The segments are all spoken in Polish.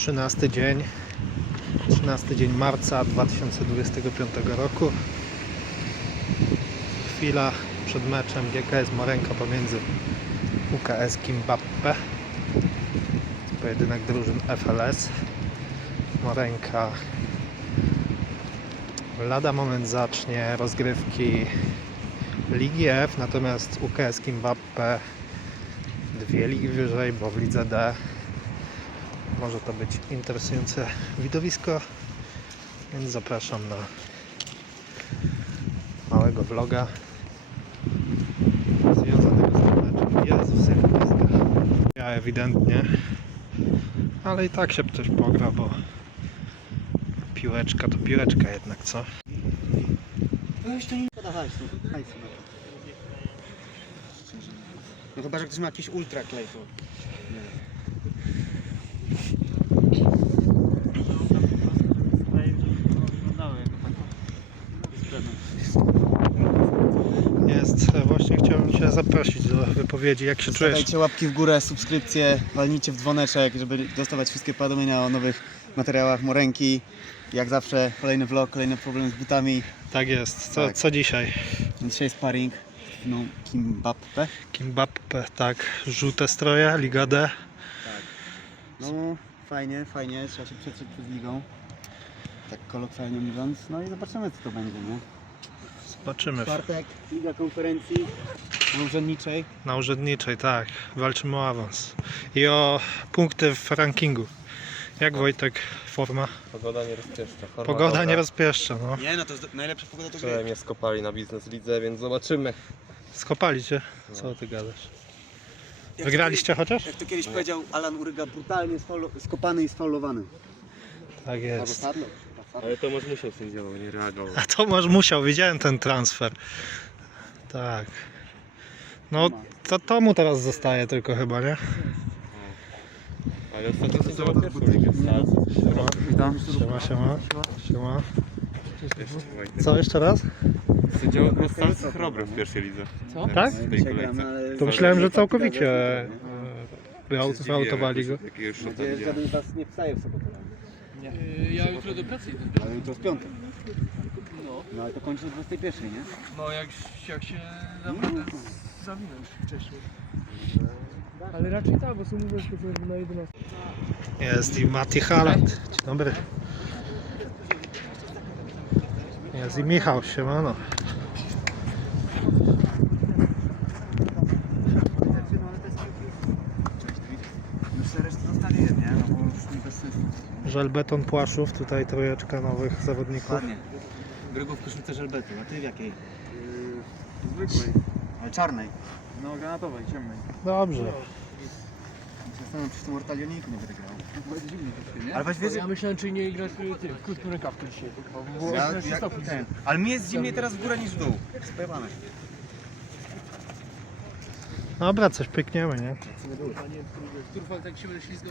13 dzień. 13 dzień marca 2025 roku. Chwila przed meczem GKS Morenka pomiędzy UKS Kimbappe. Pojedynek drużyn FLS. Morenka lada moment zacznie rozgrywki Ligi F, natomiast UKS Kimbappe dwie ligi wyżej, bo w lidze D może to być interesujące widowisko, więc zapraszam na małego vloga związanego z tym meczem. Jezus, jak pizda. Ja ewidentnie, ale i tak się coś pogra, bo piłeczka to piłeczka jednak, co? No chyba, że ktoś ma jakiś ultra klej to. Jest, e, właśnie chciałem Cię zaprosić do wypowiedzi, jak się czujesz? Dajcie łapki w górę, subskrypcje, walnijcie w dzwoneczek, żeby dostawać wszystkie powiadomienia o nowych materiałach Morenki. Jak zawsze kolejny vlog, kolejny problem z butami. Tak jest, co, Tak. co dzisiaj? Dzisiaj sparring. No, Kimbappe. Kimbappe, tak, żółte stroje, Liga D. No, fajnie, fajnie, trzeba się przetrzeć przed ligą. Tak kolokwialnie mówiąc. No i zobaczymy co to będzie, nie? Zobaczymy. Czwartek, Liga Konferencji na urzędniczej. Na urzędniczej, tak, walczymy o awans. I o punkty w rankingu. Jak Wojtek, forma? Pogoda nie rozpieszcza. Forma Pogoda dobra. nie rozpieszcza, no. Nie, no to jest najlepsza pogoda to Wczoraj mnie skopali na biznes lidze, więc zobaczymy. Skopali cię. Co ty gadasz? Wygraliście chociaż? Jak to kiedyś powiedział Alan Uryga, brutalnie skopany i sfaulowany. Tak Albo jest. sadno. Ale to może musiał sędziował, nie reagował. A to może musiał, widziałem ten transfer. Tak. No, to, to mu teraz zostaje tylko chyba, nie? Ale ostatnio pierwszą ligę wstał. Witam. Siema, siema. Siema. Co jeszcze raz? Sędziował chyba stal z chrobrym w pierwszej lidze. Co? Tak? W tej kolejce. To myślałem, że całkowicie e, wyaut- wyautowali go. Jakiegoś szota Nadzieję, że widziałem. żaden z was nie wstaje w sobotę. Yy, Ja jutro do pracy idę. Ale jutro w piątek. No, No ale to kończy o 21, nie? no jak, jak się naprawdę zawinąć wcześniej. Ale raczej tak, bo są mówią, że na 11. Jest i Mati Haland. Dzień dobry. Jest i Michał, siemano. Już resztę zostawiłem, nie? No bo już nie bez sensu. Żelbeton Płaszów, tutaj trojeczka nowych zawodników. Ładnie. Drugą w koszulce żelbetu, a ty w jakiej? Zwykłej. Ale czarnej. No, granatowej, ciemnej. Dobrze. Zastanawiam się, czy w tym ortalioniku nie będę grał. Ale weź wiesz, Ja myślałem, czy nie grać w tym, w krótką rękawkę dzisiaj, bo Ja- 18 jak- stopni. ten. Ale mi jest zimniej teraz w górę niż w dół. Spojebane. Dobra, coś pykniemy, nie? Panie, turfal tak się będzie ślizgał.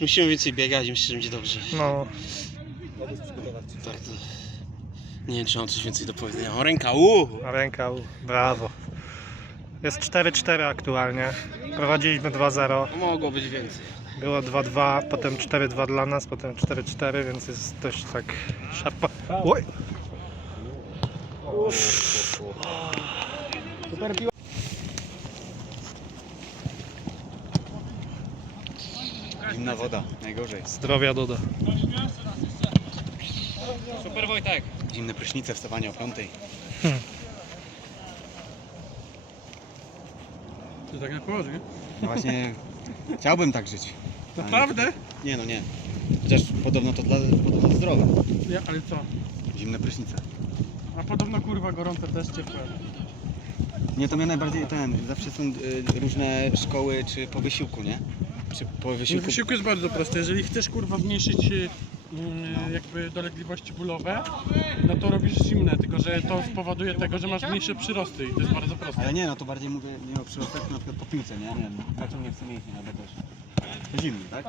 musimy więcej biegać i myślę, że będzie dobrze. No, Tak, to... Nie wiem, czy mam coś więcej do powiedzenia. O, ręka, a ręka, u, brawo. Jest 4-4 aktualnie. Prowadziliśmy 2-0. No, Mogło być więcej. Było 2-2, potem 4-2 dla nas, potem 4-4, więc jest dość tak szarpa. Oj! Zimna woda, najgorzej. Zdrowia doda. Super Wojtek! Zimne prysznice, wstawanie o piątej. To tak na położę, nie? No właśnie, chciałbym tak żyć. Naprawdę? Nie no nie. Chociaż podobno to dla podobno to zdrowe. Nie, ale co? Zimne prysznice. A podobno kurwa gorące też ciepłe. Nie, to mnie najbardziej ten, zawsze są y, różne szkoły, czy po wysiłku, nie? Czy po W wysiłku. wysiłku jest bardzo proste. Jeżeli chcesz kurwa zmniejszyć y, mm, jakby dolegliwości bólowe, no to robisz zimne, tylko że to spowoduje tego, że masz mniejsze przyrosty i to jest bardzo proste. Ale nie, no to bardziej mówię nie o przyrostach, na przykład po piłce, nie? Nie wiem, raczej nie chce mięśnie, ale też. To zimny, tak?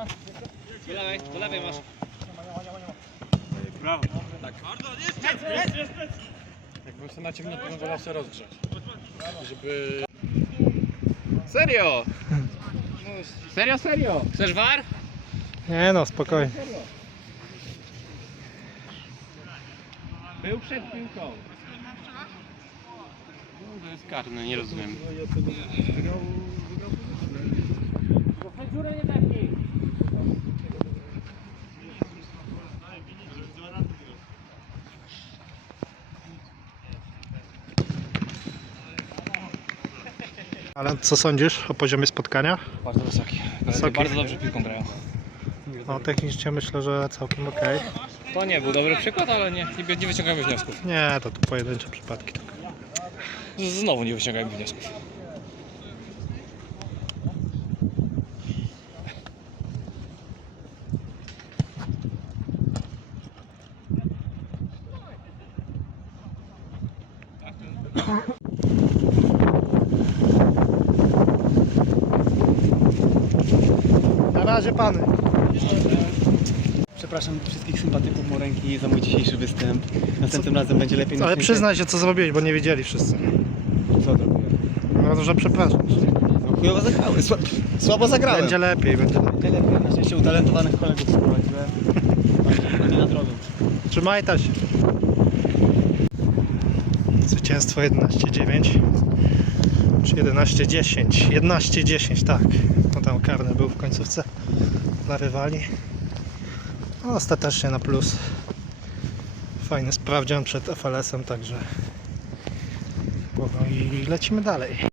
Jakbym sobie naciągnął, to bym wolał rozgrzać. Żeby... Serio? Serio, serio? Chcesz war? Nie no, spokojnie. Był przed piłką. No, to jest karne, nie rozumiem. Ale co sądzisz o poziomie spotkania? Bardzo wysoki. Wysoki. Bardzo dobrze piłką grają. No technicznie myślę, że całkiem okej. To nie był dobry przykład, ale nie, nie, nie wyciągajmy wniosków. Nie, to tu pojedyncze przypadki. Z- Znowu nie wyciągajmy wniosków. Razie pany. Przepraszam wszystkich sympatyków Morenki za mój dzisiejszy występ. Następnym razem będzie lepiej Ale przyznaj się co zrobiłeś, bo nie wiedzieli wszyscy. Co zrobiłem? No że przepraszam. No chujowo zagrały, Sła, słabo zagrałem. Będzie lepiej, będzie lepiej. Będzie lepiej. Na szczęście utalentowanych kolegów sprowadziłem. Oni- Oni nadrobią. Trzymaj ta się. Zwycięstwo 11-9. Czy 11-10? 11-10, tak. No tam karny był w końcówce dla rywali. No, ostatecznie na plus. Fajny sprawdzian przed FLS-em, także. No i lecimy dalej.